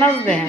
নাচ দেন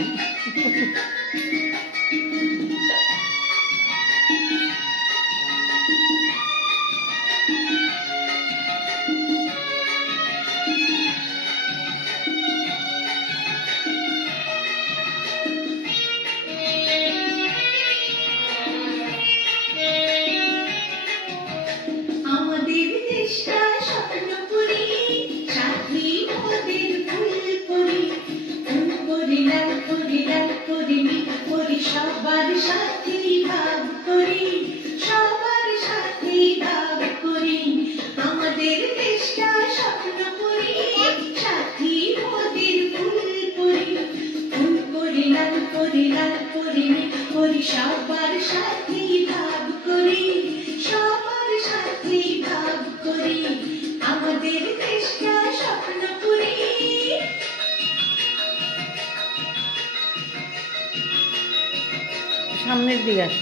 সবার সাথে ভাব করি সবার সাথে ভাব করি আমাদের দেশটা স্বপ্ন করি সামনের দিকে আস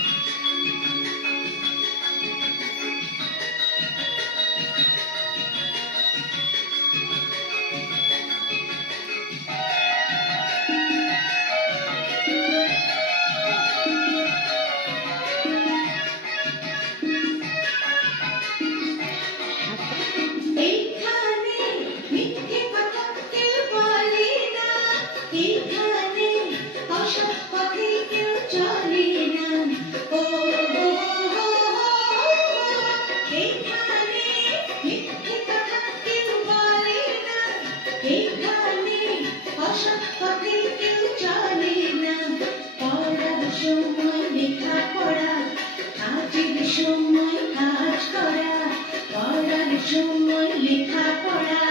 সময় লেখাপড়া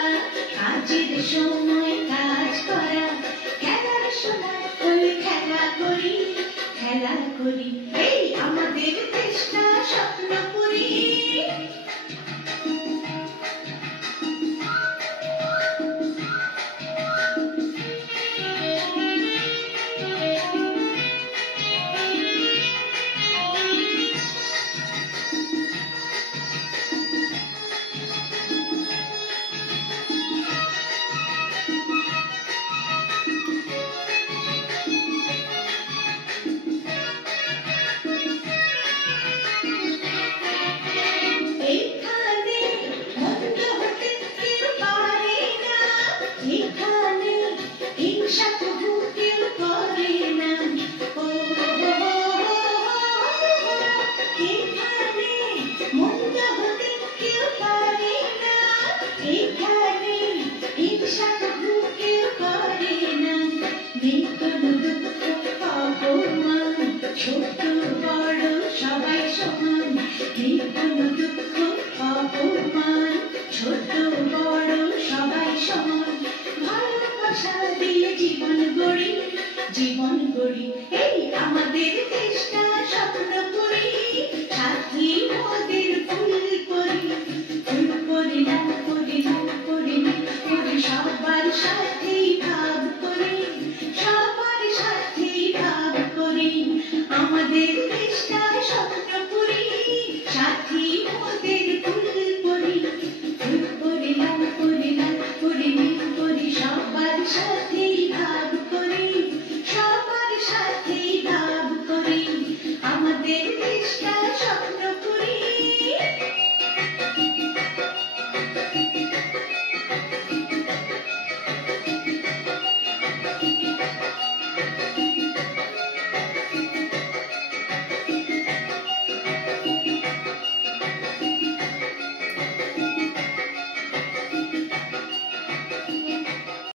কাজের সময় কাজ করা খেলার সময় হলে খেলা করি এই আমাদের দেশটা স্বপ্ন করি ছোট বড় সবাই সমান কোনো দুঃখ অপমান ছোট বড় সবাই সমান ভালোবাসা দিয়ে জীবন গড়ি এই আমাদের দেশটা স্বপ্ন